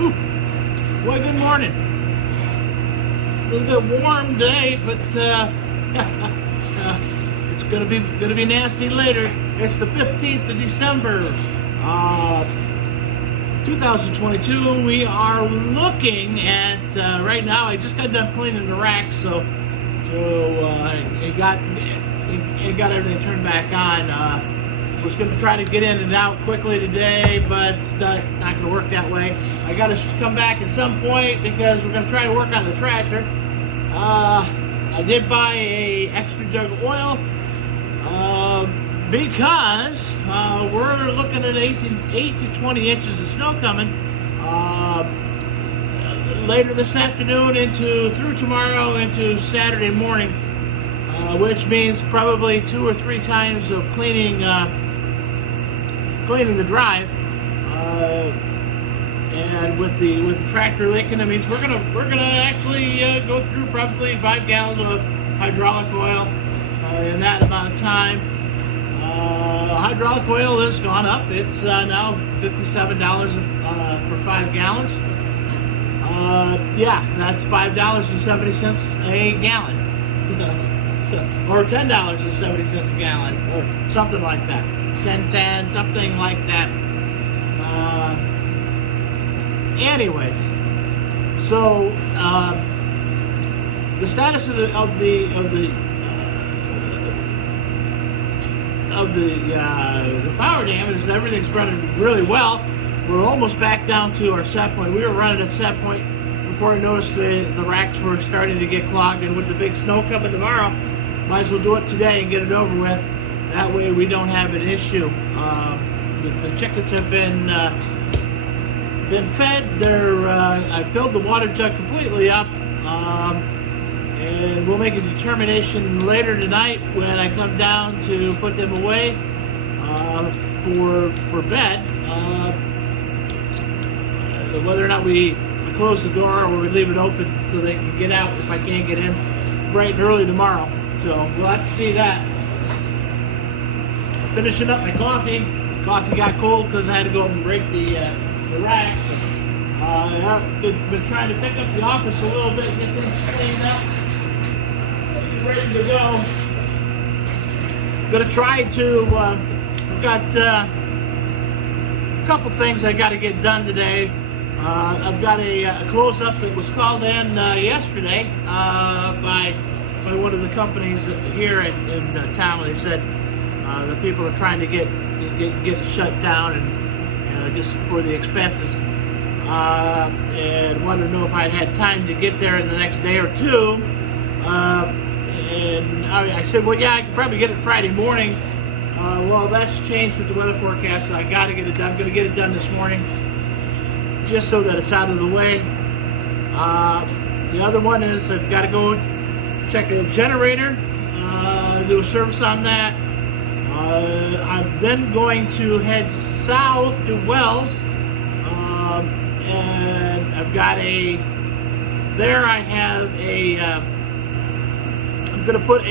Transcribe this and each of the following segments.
Whew. Boy, good morning. A little bit warm today, but it's gonna be nasty later. It's the 15th of December, 2022. We are looking at right now. I just got done cleaning the racks, so it got everything turned back on. Was going to try to get in and out quickly today, but it's not going to work that way. I got to come back at some point because we're going to try to work on the tractor. I did buy a extra jug of oil because we're looking at 8 to 20 inches of snow coming later this afternoon through tomorrow into Saturday morning, which means probably 2 or 3 times of cleaning the drive, and with the tractor leaking, that means we're gonna actually go through probably 5 gallons of hydraulic oil in that amount of time. Hydraulic oil has gone up. It's now $57 for 5 gallons. Yeah, that's $5.70 a gallon, or $10.70 a gallon, or something like that. 10, something like that. Anyways, so the status of the power dam is everything's running really well. We're almost back down to our set point. We were running at set point before I noticed the racks were starting to get clogged, and with the big snow coming tomorrow, might as well do it today and get it over with. That way we don't have an issue. The chickens have been fed. I filled the water jug completely up, and we'll make a determination later tonight when I come down to put them away for bed, whether or not we close the door or we leave it open so they can get out if I can't get in bright and early tomorrow. So we'll have to see that. Finishing up my coffee. Coffee got cold because I had to go and break the rack. I've been trying to pick up the office a little bit and get things cleaned up. Get ready to go. Gonna try to. I've got a couple things I got to get done today. I've got a close-up that was called in yesterday by one of the companies here in town. They said the people are trying to get it shut down and just for the expenses, and wanted to know if I'd had time to get there in the next day or two. And I said, well, yeah, I could probably get it Friday morning. Well, that's changed with the weather forecast, so I got to get it done. I'm going to get it done this morning, just so that it's out of the way. The other one is I've got to go check a generator, do a service on that. I'm then going to head south to Wells, and I've got I'm going to put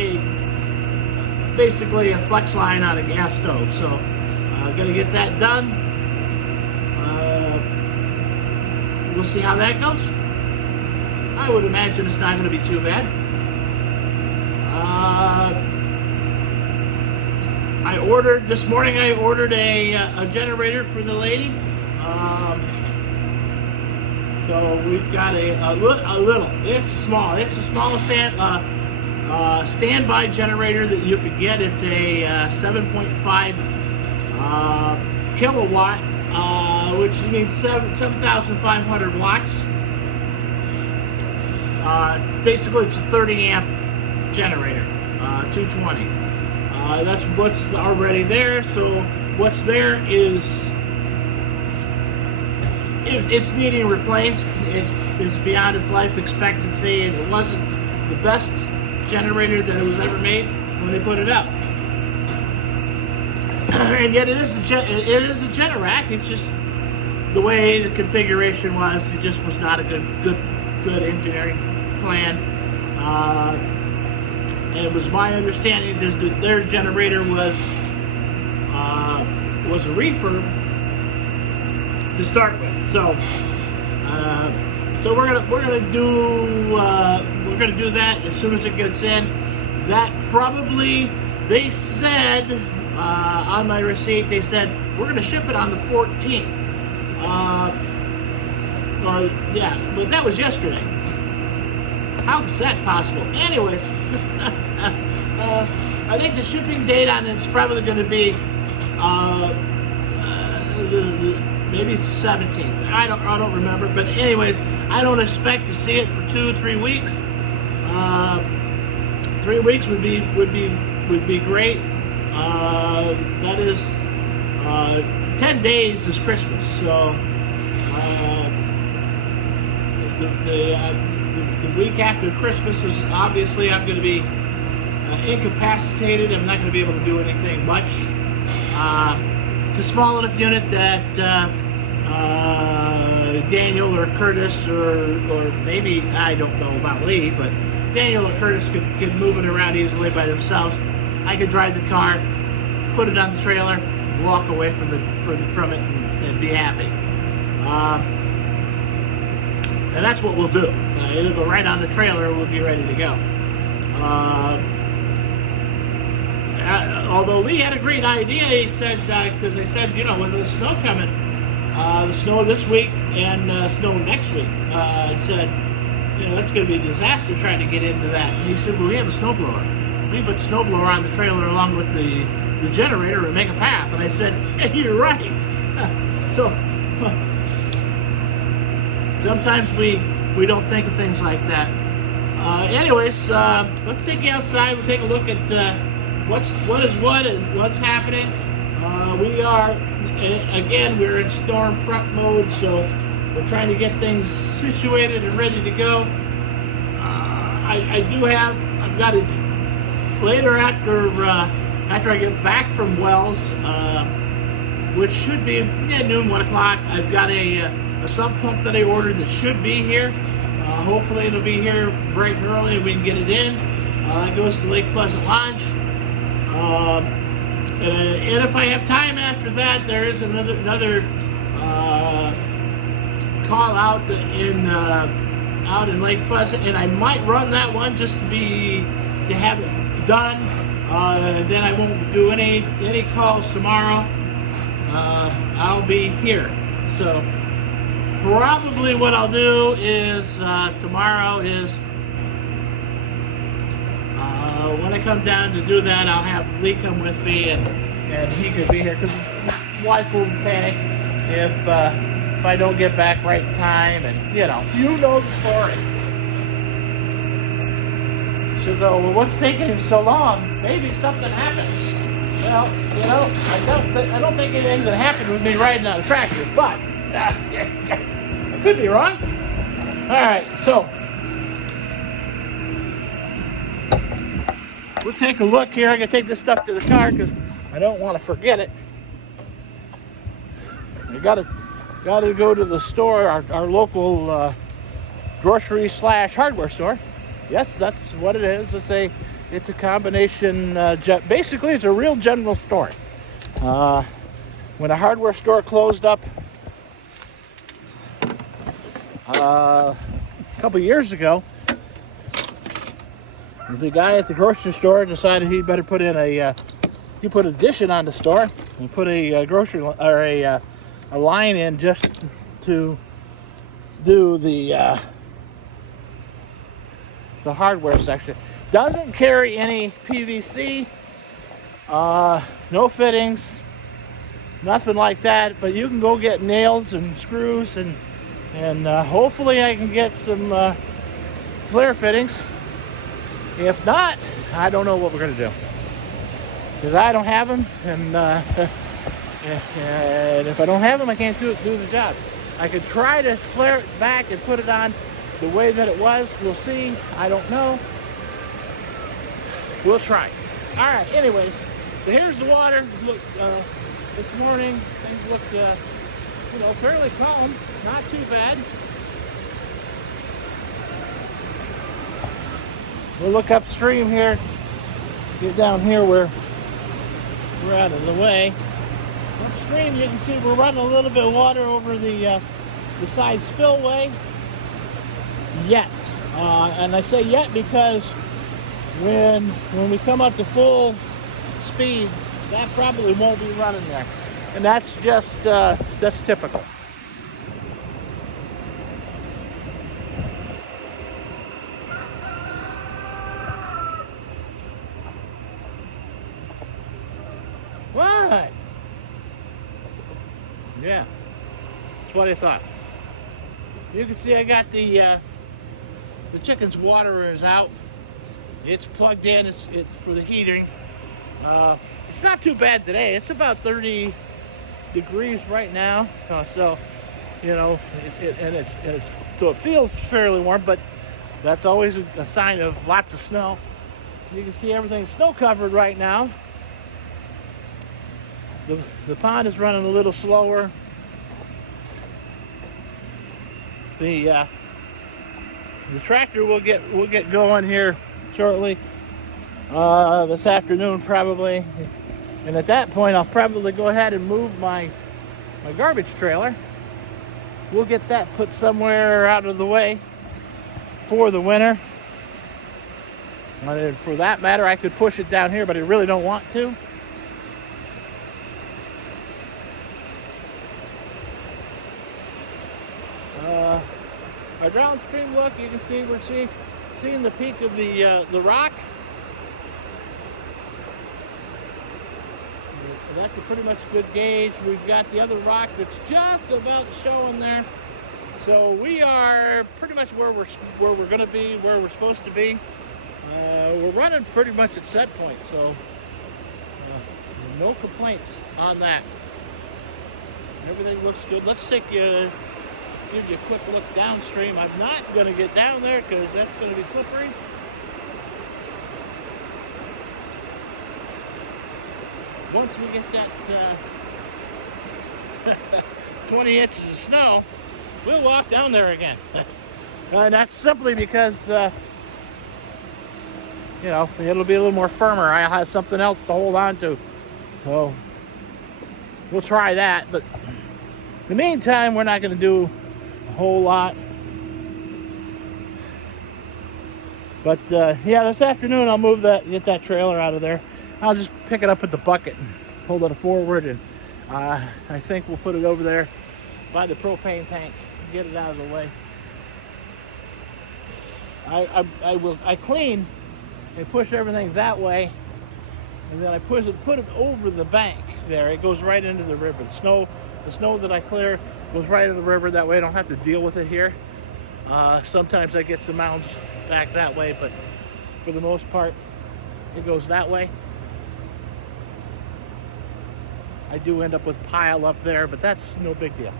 basically a flex line on a gas stove, so I'm going to get that done. We'll see how that goes. I would imagine it's not going to be too bad. This morning I ordered a generator for the lady. So we've got a little. It's small. It's the smallest standby generator that you could get. It's a 7.5 kilowatt, which means 7,500 watts. Basically, it's a 30 amp generator, 220. That's what's already there. So what's there is it's needing replaced. It's beyond its life expectancy, and it wasn't the best generator that it was ever made when they put it up. And yet it is a Generac. It's just the way the configuration was. It just was not a good engineering plan. And it was my understanding that their generator was a refurb to start with. So So we're gonna do that as soon as it gets in. That probably, they said on my receipt, they said we're gonna ship it on the 14th. Yeah, but that was yesterday. How is that possible? Anyways, I think the shipping date on it's probably going to be maybe it's 17th. I don't remember, but anyways, I don't expect to see it for 2-3 weeks. 3 weeks would be great. That is 10 days is Christmas, so the week after Christmas is obviously I'm going to be incapacitated. I'm not going to be able to do anything much. It's a small enough unit that Daniel or Curtis or maybe, I don't know about Lee, but Daniel or Curtis could move it around easily by themselves. I could drive the car, put it on the trailer, walk away from it and be happy. And that's what we'll do. It'll go right on the trailer and we'll be ready to go. Although Lee had a great idea, he said, because I said, with the snow coming, the snow this week and snow next week, I said, it's going to be a disaster trying to get into that. And he said, well, we have a snowblower. We put the snowblower on the trailer along with the generator and make a path. And I said, hey, you're right. So sometimes we don't think of things like that. Anyways, let's take you outside. We'll take a look at what is what and what's happening. We're in storm prep mode, so we're trying to get things situated and ready to go. I've got it later after I get back from Wells, which should be noon, 1 o'clock. I've got a sump pump that I ordered that should be here. Hopefully it'll be here bright and early and we can get it in. It goes to Lake Pleasant Lodge. And if I have time after that, there is another call out in Lake Pleasant, and I might run that one just to have it done. And then I won't do any calls tomorrow. I'll be here. So probably what I'll do is tomorrow is when I come down to do that, I'll have Lee come with me and he could be here because wife will panic if I don't get back right in time, and you know the story. She'll go, well, what's taking him so long? Maybe something happened. Well, I don't think anything's gonna happen with me riding on a tractor, but I could be wrong. All right, so we'll take a look here. I gotta take this stuff to the car because I don't want to forget it. We gotta go to the store, our local grocery / hardware store. Yes, that's what it is. It's a combination. Basically, it's a real general store. When a hardware store closed up a couple years ago, the guy at the grocery store decided he better put in he put a addition on the store and put a grocery or a line in just to do the hardware section. Doesn't carry any PVC, no fittings, nothing like that. But you can go get nails and screws and hopefully I can get some flare fittings. If not, I don't know what we're going to do because I don't have them, and if I don't have them, I can't do the job. I could try to flare it back and put it on the way that it was. We'll see. I don't know. We'll try. All right. Anyways, so here's the water. Look, this morning things looked, fairly calm. Not too bad. We'll look upstream here, get down here where we're out of the way. Upstream, you can see we're running a little bit of water over the besides spillway yet. And I say yet because when we come up to full speed, that probably won't be running there. And that's just, that's typical. What? Yeah, that's what I thought. You can see I got the chicken's water is out. It's plugged in. It's for the heating. It's not too bad today. It's about 30 degrees right now. So, you know, so it feels fairly warm, but that's always a sign of lots of snow. You can see everything's snow covered right now. The pond is running a little slower. The tractor will get going here shortly, this afternoon probably, and at that point I'll probably go ahead and move my garbage trailer. We'll get that put somewhere out of the way for the winter. And for that matter, I could push it down here, but I really don't want to. Our downstream look, you can see we're seeing the peak of the rock. That's a pretty much good gauge. We've got the other rock that's just about showing there. So we are pretty much where we're going to be, where we're supposed to be. We're running pretty much at set point, so no complaints on that. Everything looks good. Let's give you a quick look downstream. I'm not going to get down there because that's going to be slippery. Once we get that 20 inches of snow, we'll walk down there again. And that's simply because, you know, it'll be a little more firmer. I'll have something else to hold on to. So we'll try that. But in the meantime, we're not going to do a whole lot. But yeah, this afternoon I'll get that trailer out of there. I'll just pick it up with the bucket and hold it forward, and I think we'll put it over there by the propane tank and get it out of the way. I clean and push everything that way, and then I put it over the bank there. It goes right into the river. The snow that I clear goes right into the river. That way I don't have to deal with it here. Sometimes I get some mounds back that way, but for the most part, it goes that way. I do end up with pile up there, but that's no big deal.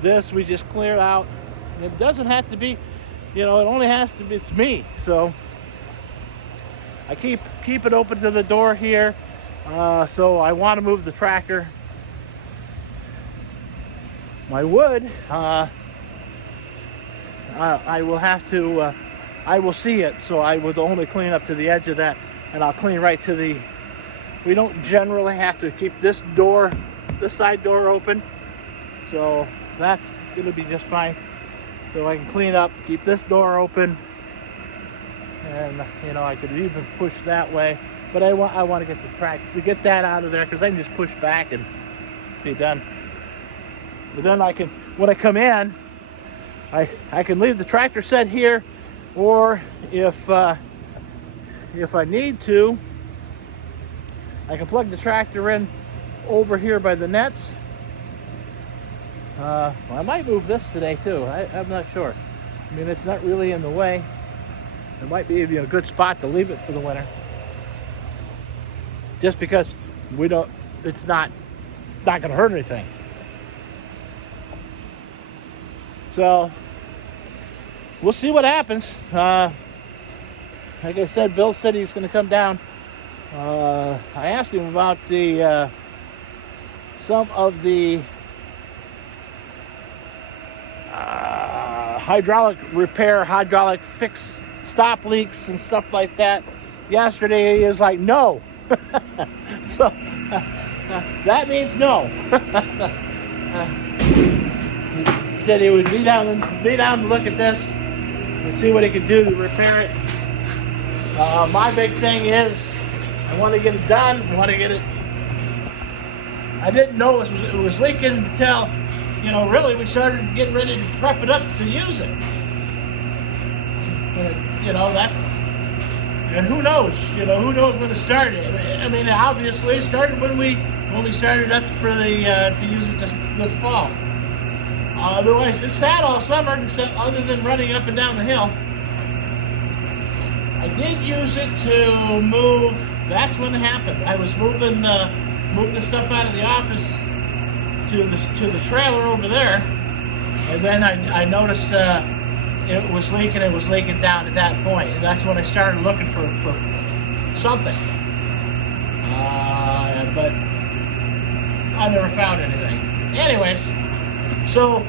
This we just cleared out. And it doesn't have to be, you know, it only has to be, it's me. So I keep it open to the door here. So I want to move the tractor. My wood, I will have to, I will see it. So I would only clean up to the edge of that, and I'll clean right to the, we don't generally have to keep this side door open. So that's going to be just fine. So I can clean up, keep this door open, and you know, I could even push that way. But I want to get the tractor, to get that out of there, because I can just push back and be done. But then I can, when I come in, I can leave the tractor set here, or if I need to, I can plug the tractor in over here by the nets. Well, I might move this today too. I'm not sure. I mean, it's not really in the way. It might be a good spot to leave it for the winter. Just because it's not going to hurt anything. So we'll see what happens. Like I said, Bill said he's going to come down. I asked him about some of the hydraulic repair, hydraulic fix, stop leaks and stuff like that. Yesterday he was like, no. So that means no. He said he would be down to look at this and see what he could do to repair it. My big thing is I want to get it done. I want to get it. I didn't know it was leaking until, really we started getting ready to prep it up to use it. But, and who knows? Who knows when it started? I mean, obviously it started when we started up for the to use it this fall. Otherwise, it's sat all summer, except other than running up and down the hill. I did use it to move. That's when it happened. I was moving the stuff out of the office to the trailer over there, and then I noticed it was leaking. It was leaking down at that point, and that's when I started looking for something. But I never found anything. Anyways, so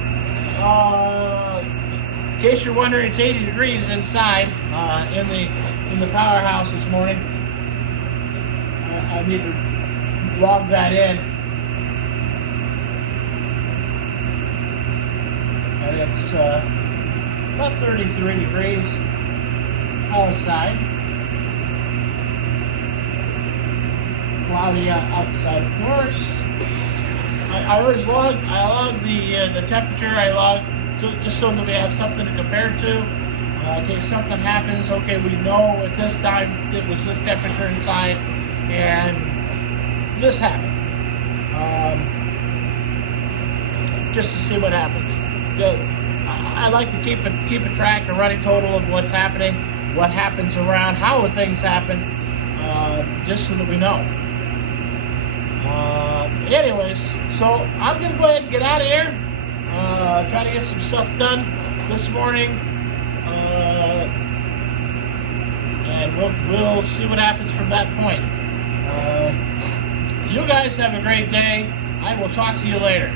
in case you're wondering, it's 80 degrees inside in the powerhouse this morning. I need to log that in, and it's about 33 degrees outside. Cloudy outside, of course. I always log the temperature. I log just so that we have something to compare to. In case something happens, okay, we know at this time it was this temperature inside, and this happened. Just to see what happens. I like to keep a track, a running total of what's happening, what happens around, how things happen, just so that we know. Anyways, so I'm gonna go ahead and get out of here. Try to get some stuff done this morning, and we'll see what happens from that point. You guys have a great day. I will talk to you later.